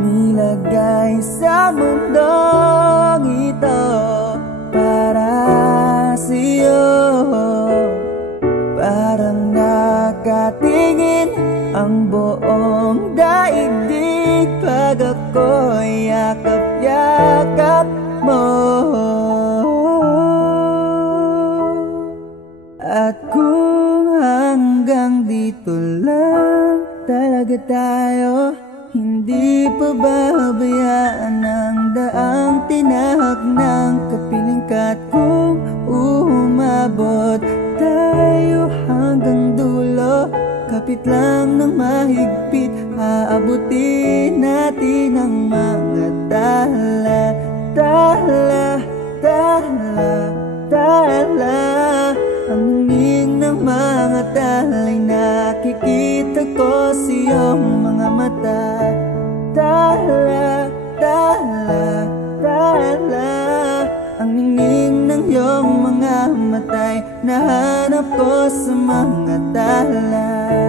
nilagay sa mundong ito para sa'yo. Parang nakatingin ang buong daigdig pag ako'y yakap-yakap mo. At kung hanggang dito lang talaga tayo, hindi pa babayaan ang daang tinahak ng kapiling ka. At kung umabot tayo hanggang dulo, kapit lang ng mahigpit, aabutin natin ang mga tala, tala, tala, tala. Ang ningning ng mga tala'y nakikita ko sa iyong mga mata. Tala, tala, tala. Ang ningning ng iyong mga mata'y nahanap ko sa mga tala.